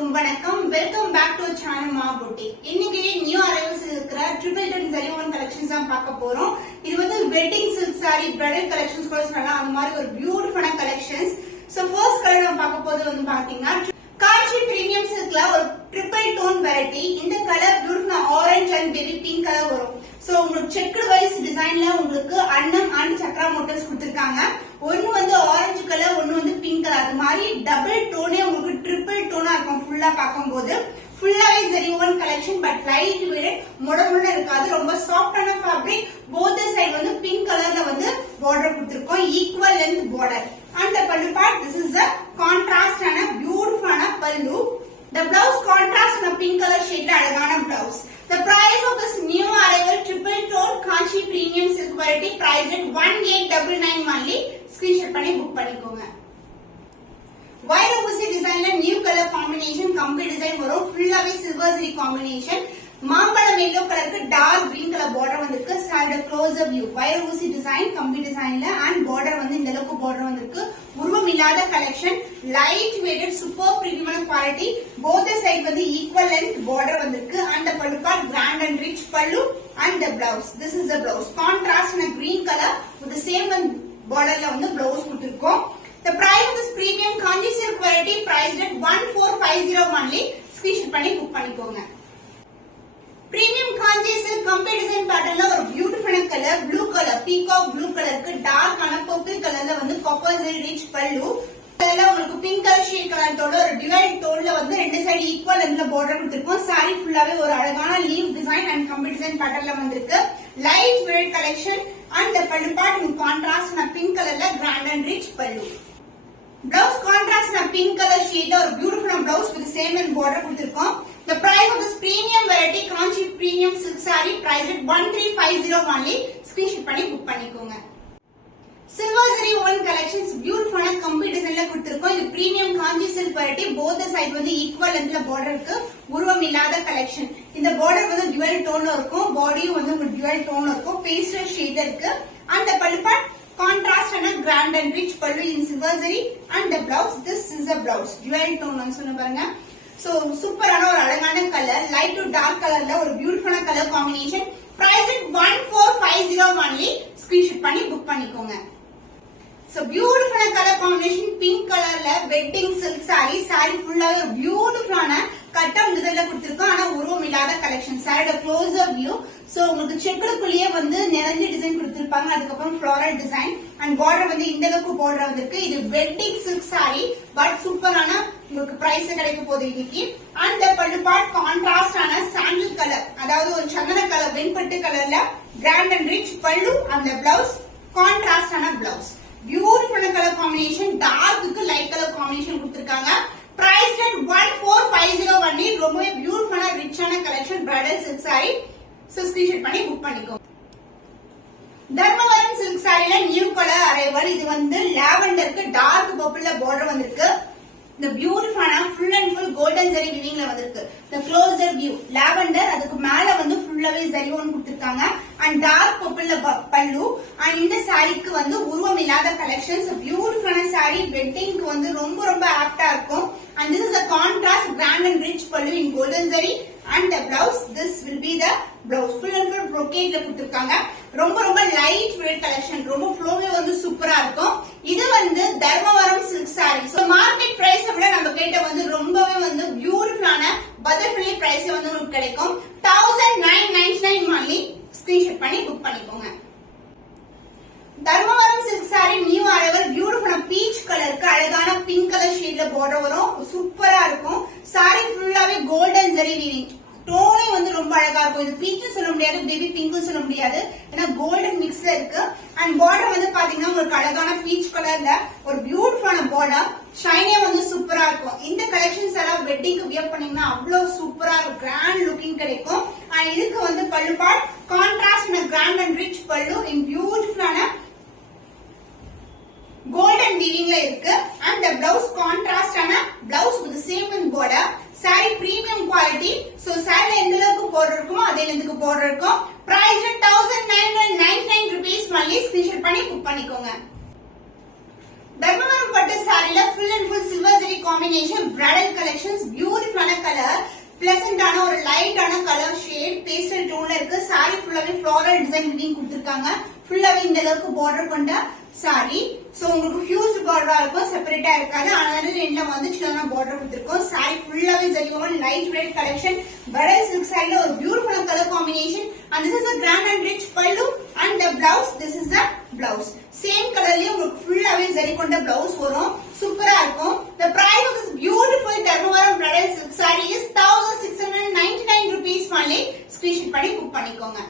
எல்லாருக்கும் வணக்கம். Welcome back to channel மா Boutique. இன்னைக்கு நியூ அரைவல்ஸ் இருக்கிற triple ten zari one collections தான் பார்க்க போறோம். இது வந்து wedding silk sorry bridal collections கூட சொல்லலாம். அந்த மாதிரி ஒரு பியூட்டிஃபுல்லான கலெக்ஷன்ஸ். சோ ஃபர்ஸ்ட் கலர் நம்ம பார்க்க போறது வந்து பாத்தீங்கன்னா காஞ்சி பிரீமியம் சில்க்ல ஒரு ட்ரிபிள் டோன் வெரைட்டி. இந்த colour beautiful orange and baby pink colour வரும். சோ உங்களுக்கு செக்குடு வைஸ் டிசைன்ல உங்களுக்கு அன்னம் அண்ட் சக்ரா மோட்டிவ்ஸ் கொடுத்திருக்காங்க. ஒன்னு வந்து ஆரஞ்சு கலர், ஒன்னு வந்து பிங்க் கலர். அது மாதிரி டபுள் டோனே உங்களுக்கு ட்ரிபிள் டோனா இருக்கும். ஃபுல்லா பார்க்கும்போது ஃபுல்லாவே ஜரி ஒன் கலெக்ஷன், பட் லைட் வெயிட், முடமுட இருக்காது. ரொம்ப சாஃப்டான ஃபேப்ரிக். போத் சைடு வந்து பிங்க் கலர்ல வந்து பார்டர் கொடுத்திருக்கோம். Equal length border. And the pallu part, this is the contrast and a beautiful pallu. The blouse contrast in a pink color shade alagana blouse. The price of this new arrival triple tone Kanchi premium silk variety priced at 1899 only. Screenshot panni book pannikonga. Wire opposite design la new color combination complete design varum. Full ave silver zari combination. மாம்பழம் yellow கலருக்கு dark green colour border வந்திருக்கு. Sorry close view wire ஊசி design கம்பி டிசைன்ல and border வந்து இந்த அளவுக்கு border வந்திருக்கு. உருவம் இல்லாத கலெக்ஷன், லைட் வெயிட்டட் சூப்பர் பிரீமியமான குவாலிட்டி. போத் சைடு வந்து ஈக்குவல் லென்த் பார்டர் வந்திருக்கு. And pallu part grand and rich pallu and the blouse. This is the blouse. Contrast in green colour with the same பார்டர்ல வந்து பிளவுஸ் கொடுத்திருக்கோம். The price of this premium Kanchi silk variety priced at 1450 only. Screenshot பண்ணி book பண்ணிக்கோங்க. Premium Kanchi silk complete design patternல ஒரு beautiful colour blue colour, peacock blue கலருக்கு dark ஆன purple கலர்ல வந்து காப்பர் ஜரி ரிச் பல்லு. இதெல்லாம் உங்களுக்கு பிங்க் கலர் ஷேட் கலரோட ஒரு டிவைட் டோன்ல வந்து ரெண்டு சைடு ஈக்குவல் லென்த்ல பார்டர் கொடுத்திருக்கோம். சாரி ஃபுல்லாவே ஒரு அழகான லீவ் டிசைன் அண்ட் கம்பி டிசைன் பேட்டர்ன்ல வந்திருக்கு. Light weight collection and the பல்லு part in contrast na pink colorல grand and rich பல்லு. Blouse contrast na pink color shade ஒரு beautiful blouse with same and border கொடுத்திருக்கோம். The price of this premium variety Kanchi premium silk saree priced at 1350 only. Screenshot பண்ணி book பண்ணிக்கோங்க. Silver zari woven collections beautiful ஆன கம்பி டிசைன்ல கொடுத்திருக்கோம். இது premium Kanchi silk variety. both side வந்து equal lengthல border இருக்கு. உருவம் இல்லாத கலெக்ஷன். இந்த border வந்து dual tone இருக்கும். பாடியும் வந்து dual tone இருக்கும். pastel shade இருக்கு. and the pallu part contrast and a grand and rich pallu in silver zari and the blouse. This is a blouse dual tone னு சொன்ன பாருங்க. So சூப்பரான ஒரு அழகான கலர், லைட் டு டார்க் கலர்ல ஒரு பியூட்டிஃபுல்லான colour combination. Price at 1450 only. Screenshot பண்ணி புக் பண்ணிக்கோங்க. So பியூட்டிஃபுல்லான கலர் காம்பினேஷன் பிங்க் கலர்ல வெட்டிங் சில்க் saree. saree ஃபுல்லாவே ஒரு பியூட்டிஃபுல்லான கட் அவுட் டிசைன்ல கொடுத்திருக்கோம். ஆனா உருவம் இல்லாத கலெக்ஷன். சாரியோட க்ளோஸர் வியூ. சோ உங்களுக்கு செக்குடுக்குள்ளேயே வந்து நிறைய டிசைன் கொடுத்திருப்பாங்க. அதுக்கப்புறம் ஃப்ளோரல் டிசைன் அண்ட் பார்டர் வந்து இந்த அளவுக்கு பார்டர் வந்திருக்கு. இது வெட்டிங் சில்க் saree, பட் சூப்பரான உங்களுக்கு பிரைஸ் கிடைக்க போகுது இன்னைக்கு. அண்ட் பல்லு பார்ட் கான்ட்ராஸ்ட் ஆன சாண்டில் கலர், அதாவது ஒரு சந்தன கலர் வெண்பட்டு கலர்ல கிராண்ட் அண்ட் ரிச் பல்லு. அந்த பிளவுஸ் கான்ட்ராஸ்ட் ஆன blouse. Beautiful colour combination, dark light colour combination கொடுத்திருக்காங்க. Price at 1450 only. ரொம்பவே பியூட்டிஃபுல்லான ரிச்சான collection bridal silk saree. So screenshot பண்ணி புக் பண்ணிக்கோங்க. தர்மவரம் சில்க் சாரில நியூ கலர் அரைவல். இது வந்து லாவெண்டருக்கு டார்க் பர்பிள்ல பார்டர் வந்திருக்கு. இந்த பியூட்டிஃபுல்லான full and full golden zari வீவிங்ல வந்திருக்கு. the closer view லாவெண்டர், அதுக்கு மேல வந்து ஃபுல்லாவே ஜரி ஒன் கொடுத்திருக்காங்க. அண்ட் டார்க் பர்பிள்ல பல்லு. அண்ட் இந்த சாரிக்கு வந்து உருவம் இல்லாத கலெக்ஷன்ஸ். பியூட்டிஃபுல்லான சாரி வெட்டிங்க்கு வந்து ரொம்ப ரொம்ப ஆப்டா இருக்கும். and this is a contrast grand and rich pallu in golden zari and the blouse. This will be the blouse. full and full brocade ல கொடுத்திருக்காங்க. ரொம்ப ரொம்ப லைட் வெயிட் கலெக்ஷன். ரொம்ப ஃப்ளோவே வந்து சூப்பரா இருக்கும். இது வந்து Dharmavaram silk saree. So market price விட நம்ம கிட்ட வந்து ரொம்பவே வந்து பியூட்டிஃபுல்லான பட்ஜெட் ஃப்ரெண்ட்லி பிரைஸ் வந்து உங்களுக்கு கிடைக்கும். 1999 only. ஸ்கிரீன்ஷாட் பண்ணி புக் பண்ணிக்கோங்க. Dharmavaram silk saree new arrival. Beautiful peach கலருக்கு அழகான பிங்க் கலர் ஷேட்ல பார்டர் வரும். சூப்பரா இருக்கும். saree ஃபுல்லாவே கோல்டன் ஜரி வீவிங். டோனே வந்து ரொம்ப அழகா இருக்கும். இது பீச் சொல்ல முடியாது, பேபி பிங்க் சொல்ல முடியாது, ஏன்னா கோல்டன் மிக்ஸ்ல இருக்கு. அண்ட் பார்டர் வந்து பாத்தீங்கன்னா உங்களுக்கு அழகான பீச் கலர்ல ஒரு பியூட்டிஃபுல்லான பார்டர். ஷைனே வந்து சூப்பரா இருக்கும். இந்த கலெக்ஷன்ஸ் எல்லாம் வெட்டிங்க்கு வியர் பண்ணீங்கன்னா அவ்வளவு சூப்பரா கிராண்ட் லுக்கிங் கிடைக்கும். அண்ட் இதுக்கு வந்து pallu part contrast grand and rich pallu in பியூட்டிஃபுல்லான golden weaving இருக்கு. and the blouse contrast ஆன blouse with the same in border. saree premium quality. so saree எந்த அளவுக்கு border இருக்குமோ அதே லெந்துக்கு border இருக்கும். price 1999 rupees only. ஸ்கிரீன்ஷாட் பண்ணி புக் பண்ணிக்கோங்க. தர்மவரம் பட்டு சாரில full and full silver zari combination bridal collections beautiful பிளசண்டான ஒரு லைட்டான கலர் ஷேட் பேஸ்டல் டோன்ல இருக்கு. சாரி ஃபுல்லாவே ஃப்ளோரல் டிசைன் வீவிங் கொடுத்திருக்காங்க. ஃபுல்லாவே இந்த அளவுக்கு பார்டர் கொண்ட சாரி. சோ உங்களுக்கு ஹியூஜ் பார்டரா இருக்கும், செப்பரேட்டா இருக்காது. அதனால ரெண்டுல வந்து சின்ன பார்டர் கொடுத்திருக்கோம். சாரி ஃபுல்லாவே ஜரிகோவன் light weight collection. Bridal silk சாரில ஒரு beautiful colour combination. And this is a grand and rich pallu and the blouse. This is the blouse. Same colorலயே உங்களுக்கு ஃபுல்லாவே ஜரி கொண்ட blouse வரும். சூப்பரா இருக்கும். The price of this beautiful Dharmavaram bridal silk saree is 1699 rupees only. Screenshot பண்ணி book பண்ணிக்கோங்க.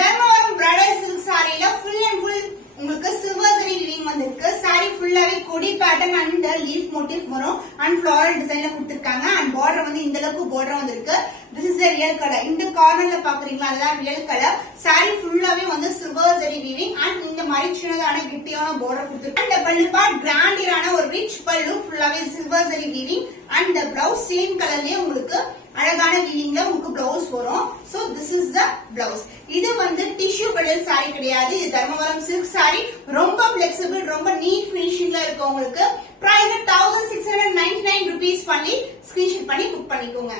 Dharmavaram bridal silk saree ல full and full உங்களுக்கு சில்வர் ஜரி வீவிங் வந்திருக்கு. சாரி ஃபுல்லாவே கொடி பேட்டர்ன் அண்ட் லீஃப் மோட்டிவ் வரும் அண்ட் ஃப்ளோரல் டிசைன்ல கொடுத்திருக்காங்க. அண்ட் பார்டர் வந்து இந்த அளவுக்கு பார்டர் வந்திருக்கு. This is a real colour. இந்த கார்னர்ல பாக்குறீங்களா, அதுதான் ரியல் கலர். சாரி ஃபுல்லாவே வந்து சில்வர் ஜரி வீவிங் அண்ட் இந்த மாதிரி சின்னதான கிட்டியான பார்டர் கொடுத்திருக்கு. அந்த பல்லு பார்ட் கிராண்டியரான ஒரு ரிச் பல்லு, ஃபுல்லாவே silver zari weaving and the blouse same கலர்லயே உங்களுக்கு அழகான வீவிங்ல உங்களுக்கு பிளவுஸ் வரும். So this is the blouse. இது வந்து டிஷ்யூ பிரைடல் சாரி கிடையாது, இது தர்மவரம் சில்க் சாரி. ரொம்ப பிளெக்சிபிள், ரொம்ப நீட் பினிஷிங்ல இருக்கு. உங்களுக்கு பிரைஸ் 1699 rupees பண்ணி ஸ்கிரீன்ஷாட் பண்ணி புக் பண்ணிக்கோங்க.